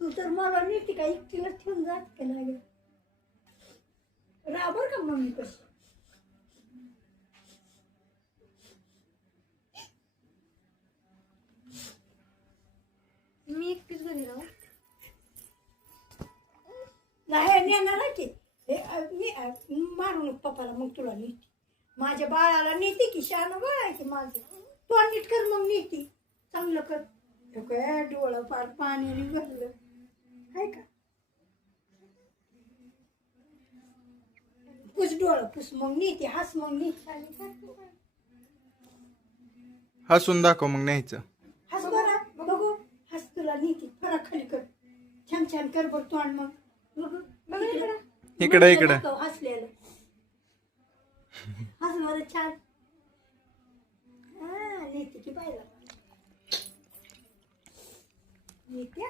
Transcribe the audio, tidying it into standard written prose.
तू तर मला नीती का एकटीला ठेवून जात का नाही राबर का मम्मी कशी मी एकटीच घरी राहू नाही नेणार की मी मारून पप्पाला मग तुला नीती माझ्या बाळाला नीती की शान बाळ आहे की माझं तू नीट कर मग नीती चांगलं कर काय डोळं पार पाण्याने भरलं आहे का पुस डोळं पुस मग नीती हस मग नीती हसून दाखव मग न्यायचं. हस बरं बघू हस तुला नीती फरक खाली कर छान छान कर बघ तोंड मग बघू बघ इकडं इकडं हसलेलं हस बरं छान हा नीती की पाहिलं नीत्या